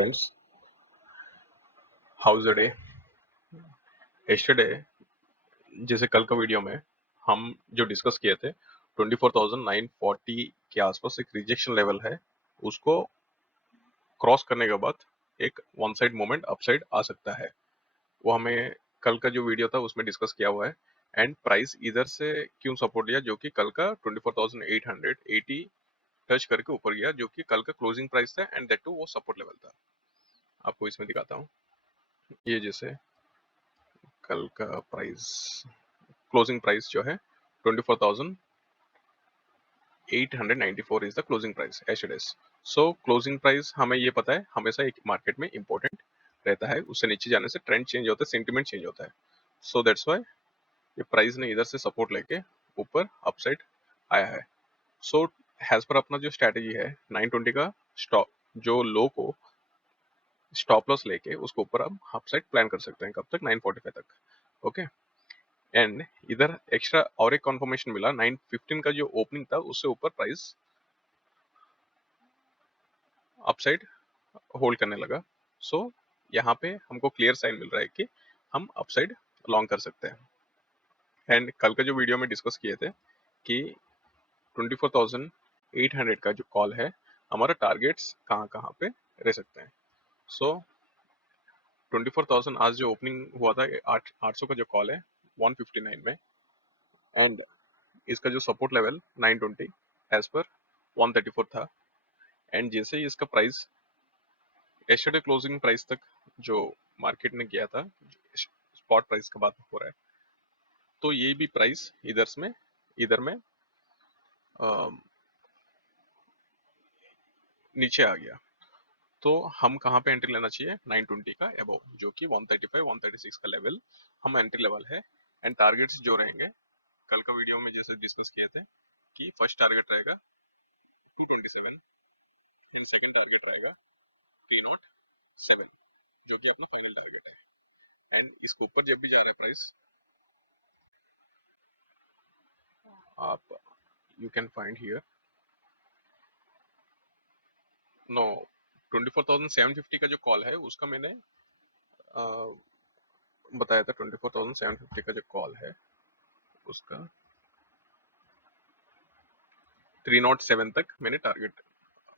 friends. How's the day? Yesterday, जैसे कल का वीडियो में हम जो डिस्कस किए थे 24,940 के आसपास एक रिजेक्शन लेवल है, उसको क्रॉस करने के बाद एक वन साइड मूवमेंट अपसाइड आ सकता है। वो हमें कल का जो वीडियो था उसमें डिस्कस किया हुआ है। एंड प्राइस इधर से क्यों सपोर्ट लिया, जो कि कल का 24,880 टच करके ऊपर गया, जो कि कल का क्लोजिंग प्राइस था एंड दैट टू वो सपोर्ट लेवल था। आपको इसमें दिखाता हूँ। ये जैसे कल का प्राइस, क्लोजिंग प्राइस जो है 24,894 is the closing price as it is. So closing price हमें ये पता है हमेशा एक मार्केट में इंपॉर्टेंट रहता है, उससे नीचे जाने से ट्रेंड चेंज होता है, सेंटिमेंट चेंज होता है। सो दैट्स वाई ये प्राइस ने इधर से सपोर्ट लेके ऊपर अपसाइड आया है। सो हैज पर अपना जो स्ट्रेटेजी है 920 का स्टॉप, जो लो को स्टॉप लॉस लेके उसको ऊपर हम अपसाइड प्लान कर सकते हैं। कब तक? 945 तक। ओके। एंड इधर एक्स्ट्रा और एक कंफर्मेशन मिला, 915 का जो ओपनिंग था उससे ऊपर प्राइस अपसाइड होल्ड करने लगा। सो यहाँ पे हमको क्लियर साइन मिल रहा है कि हम अपसाइड लॉन्ग कर सकते हैं। एंड कल का जो वीडियो में डिस्कस किए थे कि 24,800 का जो कॉल है, हमारा टारगेट्स कहाँ कहाँ पे रह सकते हैं। सो 24,000 आज जो ओपनिंग हुआ था, 800 का जो कॉल है 159 में, एंड इसका जो सपोर्ट लेवल 920 एज पर 134 था। एंड जैसे ही इसका प्राइस यस्टरडे क्लोजिंग प्राइस तक जो मार्केट ने किया था, स्पॉट प्राइस का बात हो रहा है, तो ये भी प्राइस इधर में नीचे आ गया। तो हम कहाँ पे एंट्री लेना चाहिए? 920 का एबव, जो कि 135 136 का लेवल हम एंट्री लेवल है। एंड टारगेट्स जो रहेंगे, कल का वीडियो में जैसे डिस्कस किए थे कि फर्स्ट टारगेट रहेगा 227 एंड सेकंड टारगेट रहेगा 307, जो कि अपना फाइनल टारगेट है। एंड इसके ऊपर जब भी जा रहा है प्राइस, आप you can find here no 24,750 का जो कॉल है उसका मैंने बताया था। 24,750 का जो कॉल है उसका 307 तक मैंने टारगेट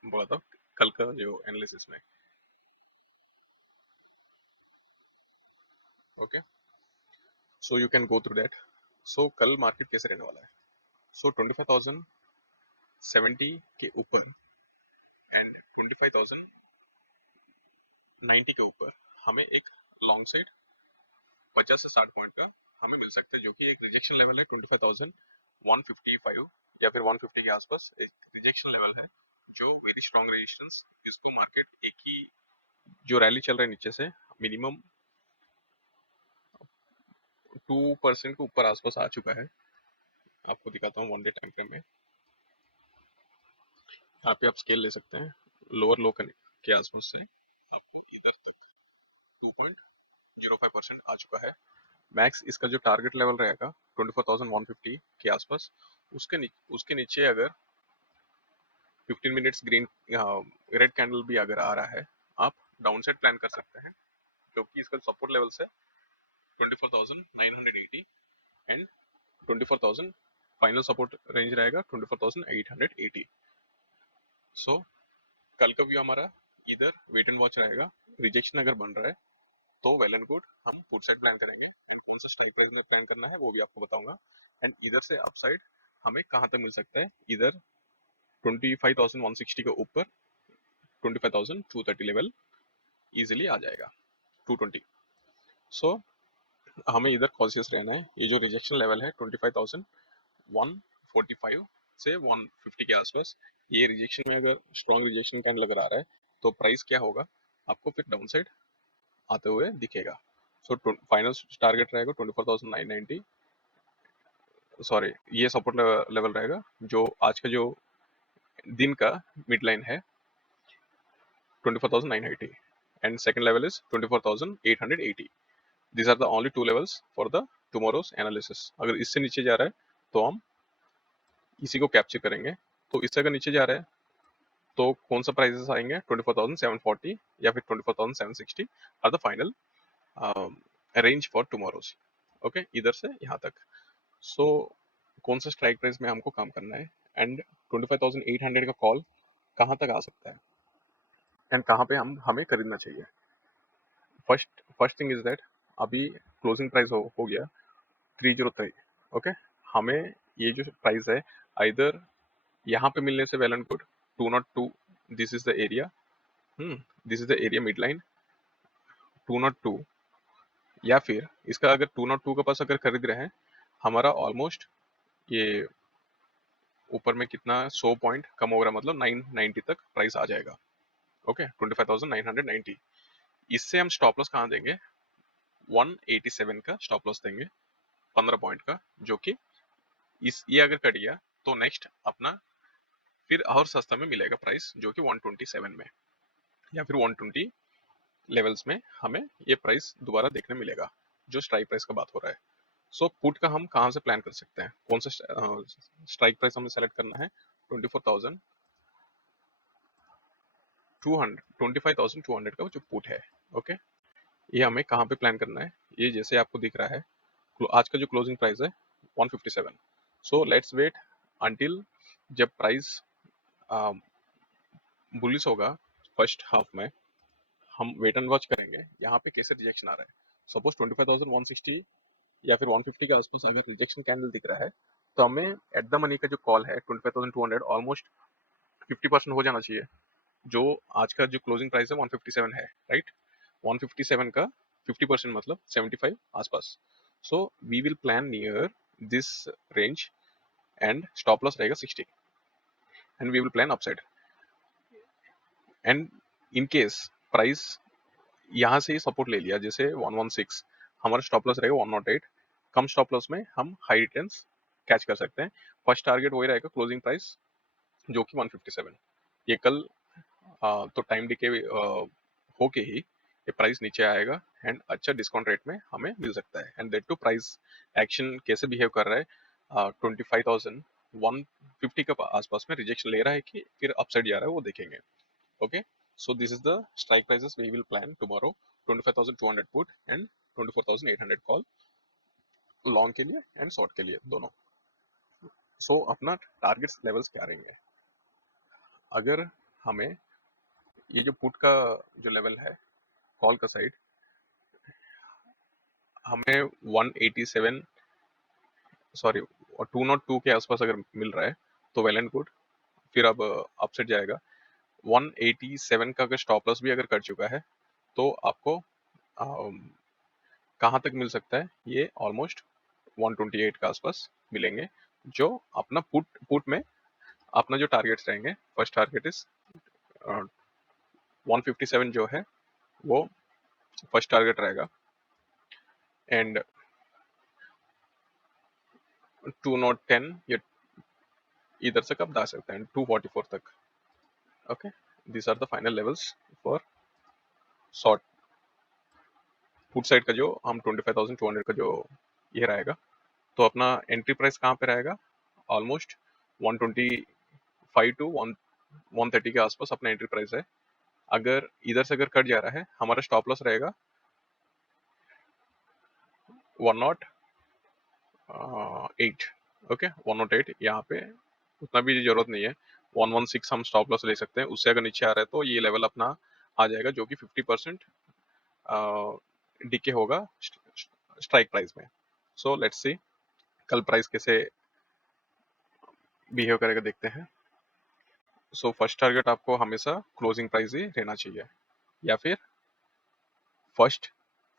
बोला था कल का जो एनालिसिस में। Okay, so you can go through that. So कल मार्केट कैसे रहने वाला है? सो 25,070 के ऊपर एंड 25,090 के ऊपर हमें एक लॉन्ग साइड 50 से 60 पॉइंट का हमें मिल सकता है, जो कि एक रिजेक्शन लेवल है 25,155 या फिर 150 के आसपास एक रिजेक्शन लेवल है, जो वेरी स्ट्रॉन्ग रेजिस्टेंस। इसको मार्केट एक ही जो रैली चल रहा है नीचे से मिनिमम 2% के ऊपर आसपास आ चुका है। आपको दिखाता हूँ वन डे टाइम फ्रेम में। यहाँ पे आप स्केल ले सकते हैं, लोअर लो के आसपास से आपको इधर तक 2.05% आ चुका है। मैक्स इसका जो टारगेट लेवल रहेगा 24,150 के आसपास, उसके नीचे अगर 15 मिनट्स ग्रीन रेड कैंडल भी अगर आ रहा है, आप डाउन साइड प्लान कर सकते हैं, क्योंकि इसका सपोर्ट लेवल है 24,980 एंड 24,000 फाइनल सपोर्ट रेंज रहेगा 24,880। सो कल का व्यू हमारा इधर वेट एंड वॉच रहेगा। रिजेक्शन अगर बन रहा है तो वेल एंड गुड, हम पुट साइड प्लान करेंगे। कौन सा स्ट्राइक प्राइस में प्लान करना है वो भी आपको बताऊंगा। एंड इधर से अपसाइड हमें कहाँ तक मिल सकता है? इधर 25,160 के ऊपर 25,230 लेवल इजीली आ जाएगा 220। सो हमें इधर कॉन्शियस रहना है। ये जो रिजेक्शन लेवल है 25,145 से 150 के आसपास, ये रिजेक्शन में अगर स्ट्रॉन्ग रिजेक्शन कैंडल लग रहा है तो प्राइस क्या होगा आपको फिर डाउन साइड आते हुए दिखेगा। सो फाइनल टारगेट रहेगा 24,990, सॉरी ये सपोर्ट लेवल रहेगा जो आज का जो दिन का मिड लाइन है 24,980 and second level is 24,880। These are the only two levels for the tomorrow's analysis. अगर इससे नीचे जा रहा है तो हम इसी को कैप्चर करेंगे। तो इससे अगर नीचे जा रहा है तो कौन सा प्राइसेस आएंगे, 24,740 या फिर 24,760 are the final range for tomorrow's. Okay, इधर से यहाँ तक। सो कौन सा स्ट्राइक प्राइस में हमको काम करना है, एंड 25,800 का कॉल कहाँ तक आ सकता है, एंड कहाँ पे हमें खरीदना चाहिए। फर्स्ट थिंग इज दैट अभी क्लोजिंग प्राइस हो गया 303। ओके, हमें ये जो प्राइस है आइदर यहाँ पे मिलने से well and good, 202, this is the area, this is the area mid line 202, या फिर इसका अगर 202 के पास अगर खरीद रहे हैं, हमारा ऑलमोस्ट ये ऊपर में कितना 100 पॉइंट कम हो रहा है, मतलब 990 तक प्राइस आ जाएगा। ओके, 25,990। इससे हम स्टॉप लॉस कहाँ देंगे, 187 का स्टॉप लॉस देंगे, 15 पॉइंट का, जो कि ये अगर कट गया तो नेक्स्ट अपना फिर और सस्ता में मिलेगा प्राइस, जो कि 127 में या फिर 120 लेवल्स में हमें ये प्राइस दोबारा देखने मिलेगा, जो स्ट्राइक प्राइस का बात हो रहा है। सो पुट का हम कहाँ से प्लान कर सकते हैं, कौन सा स्ट्राइक प्राइस हमें सेलेक्ट करना है, 24,200, 25,200 का जो पुट है। ओके, ये हमें कहाँ पे प्लान करना है, ये जैसे आपको दिख रहा है आज का जो क्लोजिंग प्राइस है 157। सो लेट्स वेट अंटिल जब प्राइस बुलिश होगा फर्स्ट हाफ में, हम वेट एंड वॉच करेंगे यहाँ पे कैसे रिजेक्शन आ रहा है। सपोज 25,160 या फिर 150 के आसपास अगर रिजेक्शन कैंडल दिख रहा है, तो हमें एट द मनी का जो कॉल है 25,200 ऑलमोस्ट 50% हो जाना चाहिए। जो आज का जो क्लोजिंग प्राइस है 157 है, राइट, 157 का 50% मतलब 75 आसपास। So we will plan near this range and stop loss रहेगा 60, and we will plan upside. And in case price यहाँ से ही सपोर्ट ले लिया, जैसे 116, हमारा स्टॉप लॉस रहेगा 108। कम स्टॉप लॉस में हम हाई रिटर्न्स कैच कर सकते हैं। फर्स्ट टारगेट वही रहेगा क्लोजिंग प्राइस, जो कि 157। ये कल तो टाइम डिके होके ही ये प्राइस नीचे आएगा, एंड अच्छा डिस्काउंट रेट में हमें मिल सकता है। And that too price action कैसे बिहेव कर रहा है, 25,150 के आसपास में रिजेक्शन ले रहा है कि फिर अपसाइड जा रहा है, वो देखेंगे। Okay, so this is the strike prices we will plan tomorrow, 25,200 put and 24,800 call, long के लिए एंड शॉर्ट के लिए दोनों। सो अपना टारगेट लेवल्स क्या रहेंगे, अगर हमें ये जो पुट का जो लेवल है कॉल का साइड, हमें 187 सॉरी 202 के आसपास अगर मिल रहा है तो वेल एंड गुड, फिर अब अपसेट जाएगा। 187 का अगर स्टॉप लॉस भी अगर कर चुका है तो आपको कहाँ तक मिल सकता है, ये ऑलमोस्ट 128 के आसपास मिलेंगे, जो अपना पुट में अपना जो टारगेट्स रहेंगे। फर्स्ट टारगेट इज 157 जो है वो फर्स्ट टारगेट रहेगा, एंड 210 या इधर से कब जा सकते हैं 244 तक। Okay, this are the final levels for short put side का, जो हम 25,200 का जो ये रहेगा। तो अपना एंट्री प्राइस कहाँ पे रहेगा, ऑलमोस्ट 125 टू 130 के आसपास अपना एंट्री प्राइस है। अगर इधर से अगर कट जा रहा है, हमारा स्टॉप लॉस रहेगा 108। ओके, 108 यहाँ पे उतना भी जरूरत नहीं है, 116 हम स्टॉप लॉस ले सकते हैं। उससे अगर नीचे आ रहा है तो ये लेवल अपना आ जाएगा, जो कि 50% डिके होगा स्ट्राइक प्राइस में। सो लेट्स सी कल प्राइस कैसे बिहेव करेगा, देखते हैं। सो फर्स्ट टारगेट आपको हमेशा क्लोजिंग प्राइस ही रहना चाहिए, या फिर फर्स्ट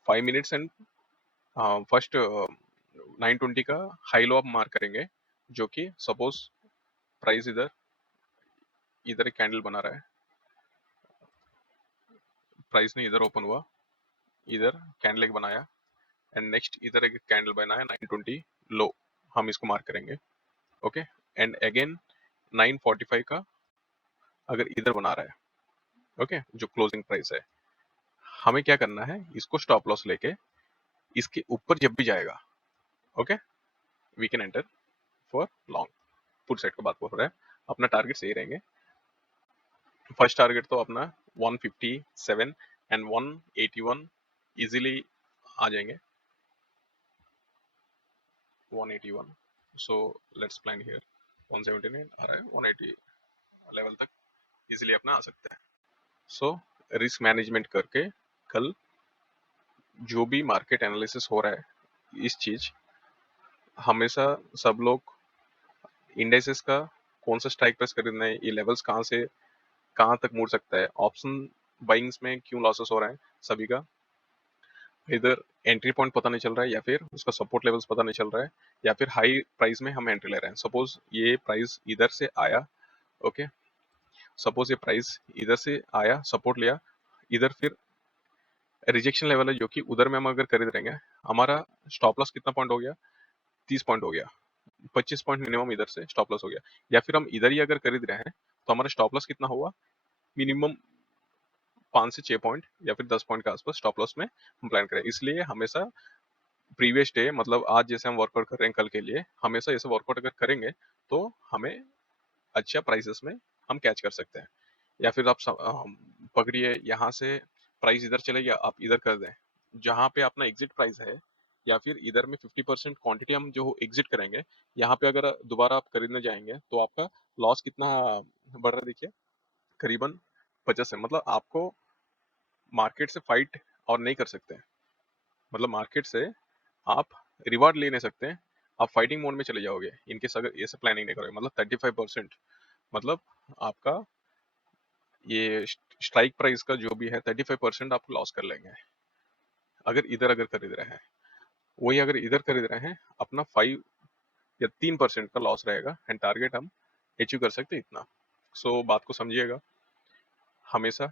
5 मिनट्स एंड फर्स्ट 920 का हाई लो आप मार्क करेंगे, जो कि सपोज प्राइस इधर इधर एक कैंडल बना रहा है, प्राइस ने इधर ओपन हुआ, इधर कैंडल एक बनाया, एंड नेक्स्ट इधर एक कैंडल बना है 920 लो, हम इसको मार्क करेंगे। ओके, एंड अगेन 945 का अगर इधर बना रहा है, ओके, जो क्लोजिंग प्राइस है, हमें क्या करना है, इसको स्टॉप लॉस लेके इसके ऊपर जब भी जाएगा, okay, we can enter for long. Put side का बात हो रहा है, अपना टारगेट सही रहेंगे। फर्स्ट टारगेट तो अपना 157 एंड 181 इजीली आ जाएंगे, 181। सो लेट्स प्लान हियर 179 आ रहा है, 180 लेवल तक इजीली अपना आ सकता है। सो रिस्क मैनेजमेंट करके कल जो भी मार्केट एनालिसिस हो रहा है इस चीज, हमेशा सब लोग इंडेक्सेस का कौन सा स्ट्राइक प्राइस खरीदना है, ये लेवल्स कहाँ से कहाँ तक मुड़ सकता है, ऑप्शन बाइंग्स में क्यों लॉसेस हो रहा है सभी का, इधर एंट्री पॉइंट पता नहीं चल रहा है या फिर उसका सपोर्ट लेवल्स पता नहीं चल रहा है, या फिर हाई प्राइस में हम एंट्री ले रहे हैं। सपोज ये प्राइस इधर से आया, ओके, सपोज ये प्राइस इधर से आया, सपोर्ट लिया, इधर फिर रिजेक्शन लेवल है जो कि उधर में हम अगर खरीद रहेंगे, हमारा स्टॉप लॉस कितना पॉइंट हो गया, 30 पॉइंट हो गया, 25 पॉइंट मिनिमम इधर से स्टॉप लॉस हो गया। या फिर हम इधर ही अगर खरीद रहे हैं तो हमारा स्टॉप लॉस कितना हुआ, मिनिमम 5 से 6 पॉइंट या फिर 10 पॉइंट के आसपास स्टॉप लॉस में हम प्लान करें। इसलिए हमेशा प्रीवियस डे, मतलब आज जैसे हम वर्कआउट कर रहे हैं कल के लिए, हमेशा ऐसे वर्कआउट अगर करेंगे तो हमें अच्छा प्राइसेस में हम कैच कर सकते हैं। या फिर आप पकड़िए यहाँ से प्राइस इधर चले गया, आप इधर कर दें जहाँ पे अपना एग्जिट प्राइस है, या फिर इधर में 50% क्वांटिटी हम जो एग्जिट करेंगे, यहाँ पे अगर दोबारा आप खरीदने जाएंगे तो आपका लॉस कितना बढ़ रहा है देखिए, करीबन 50 है। मतलब आपको मार्केट से फाइट और नहीं कर सकते, मतलब मार्केट से आप रिवार्ड ले नहीं सकते हैं, आप फाइटिंग मोड में चले जाओगे इनकेस अगर ऐसे प्लानिंग नहीं करोगे। मतलब 35%, मतलब आपका ये स्ट्राइक प्राइस का जो भी है 35% आप लॉस कर लेंगे अगर खरीद रहे हैं। वही अगर इधर खरीद रहे हैं, अपना 5 या 3% का लॉस रहेगा एंड टारगेट हम अचीव कर सकते हैं इतना। सो बात को समझिएगा, हमेशा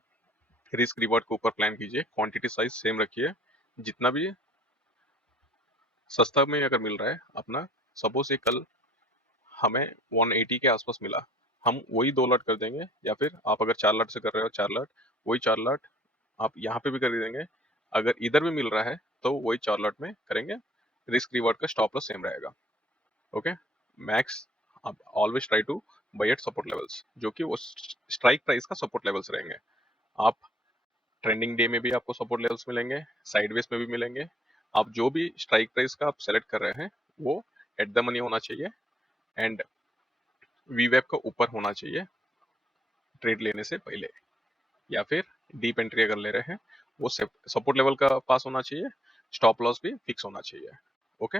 रिस्क रिवॉर्ड के ऊपर प्लान कीजिए, क्वांटिटी साइज सेम रखिए, जितना भी सस्ता में अगर मिल रहा है अपना, सपोज ये कल हमें 180 के आसपास मिला, हम वही 2 लॉट कर देंगे, या फिर आप अगर 4 लॉट से कर रहे हो 4 लॉट, वही 4 लॉट आप यहाँ पे भी कर देंगे। अगर इधर भी मिल रहा है तो वही 4 लॉट में करेंगे, रिस्क रिवॉर्ड का स्टॉप लॉस सेम रहेगा। ओके, मैक्स आप always try to buy at support levels, जो कि वो स्ट्राइक प्राइस का सपोर्ट लेवल्स रहेंगे। आप ट्रेंडिंग डे में भी आपको सपोर्ट लेवल्स मिलेंगे, साइडवेज में भी मिलेंगे। आप जो भी स्ट्राइक प्राइस का आप सेलेक्ट कर रहे हैं वो एट द मनी होना चाहिए एंड वीवेब का ऊपर होना चाहिए ट्रेड लेने से पहले, या फिर डीप एंट्री अगर ले रहे हैं वो सपोर्ट लेवल का पास होना चाहिए, स्टॉप लॉस भी फिक्स होना चाहिए। ओके,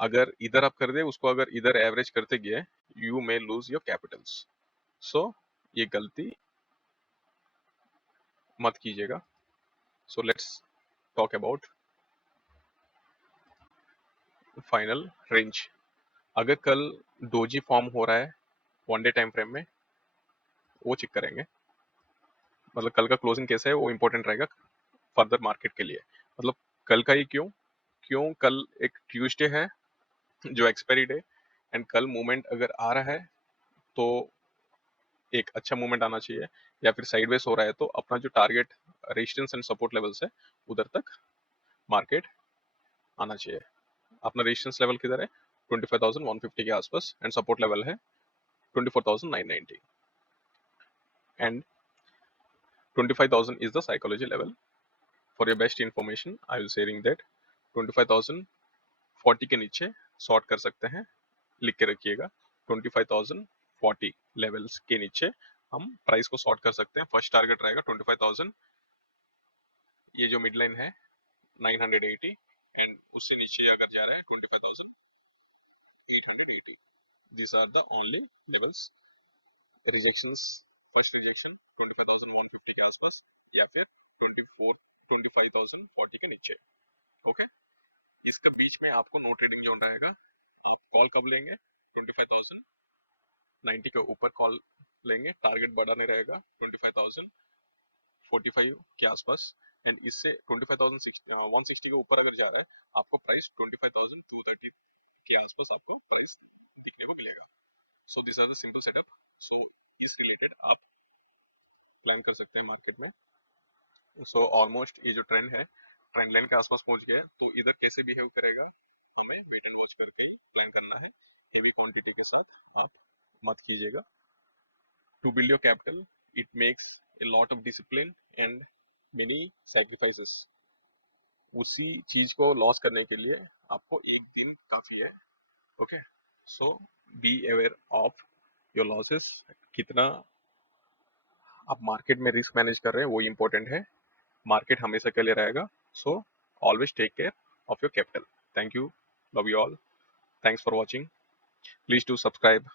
अगर इधर आप कर दे उसको, अगर इधर एवरेज करते गए, you may lose your capitals. So ये गलती मत कीजिएगा। So let's talk about final range. अगर कल डोजी फॉर्म हो रहा है 1 डे टाइम फ्रेम में, वो चेक करेंगे, मतलब कल का क्लोजिंग कैसा है वो इंपॉर्टेंट रहेगा फर्दर मार्केट के लिए। मतलब कल का ही क्यों, कल एक ट्यूसडे है जो एक्सपायरी डे, एंड कल मूवमेंट अगर आ रहा है तो एक अच्छा मूवमेंट आना चाहिए, या फिर साइडवेज हो रहा है तो अपना जो target resistance and support levels है उधर तक मार्केट आना चाहिए। अपना रेजिस्टेंस लेवल किधर है, 25,150 के आसपास, एंड सपोर्ट लेवल है 24,990, and 25,000 is the psychology level. For your best information I will sharing that 25,040 के नीचे शॉर्ट कर सकते हैं, लिख के रखिएगा 25,040 लेवल्स के नीचे हम प्राइस को शॉर्ट कर सकते हैं। फर्स्ट टारगेट रहेगा 25,000, ये जो मिड लाइन है 980, एंड उससे नीचे अगर जा रहा है 25,880। these are the only levels। Rejections, first rejection 25,150 के आसपास, या फिर 25,040 के नीचे। ओके, इसके बीच में आपको नो ट्रेडिंग जोन रहेगा। आप कॉल कब लेंगे, 25,090 के ऊपर कॉल लेंगे, टारगेट बड़ा नहीं रहेगा 25,045 के आसपास, एंड इससे 25,160 के ऊपर अगर जा रहा है आपको प्राइस 25,230 के आसपास आपको प्राइस दिखने को मिलेगा। So this are the simple setup. So इस रिलेटेड आप प्लान कर सकते हैं मार्केट में। सो ऑलमोस्ट ये जो ट्रेंड है ट्रेंड लाइन के आसपास पहुंच गया है, तो इधर कैसे बिहेव करेगा हमें वेट एंड वॉच करके ही प्लान करना है। हेवी क्वांटिटी के साथ आप मत कीजिएगा। To build your capital it makes a lot of discipline and many sacrifices. उसी चीज को लॉस करने के लिए आपको एक दिन काफी है. Okay, so be aware of your losses. कितना आप मार्केट में रिस्क मैनेज कर रहे हैं वो इम्पोर्टेंट है. मार्केट हमेशा के लिए रहेगा. So always take care of your capital. Thank you. Love you all. Thanks for watching. Please do subscribe.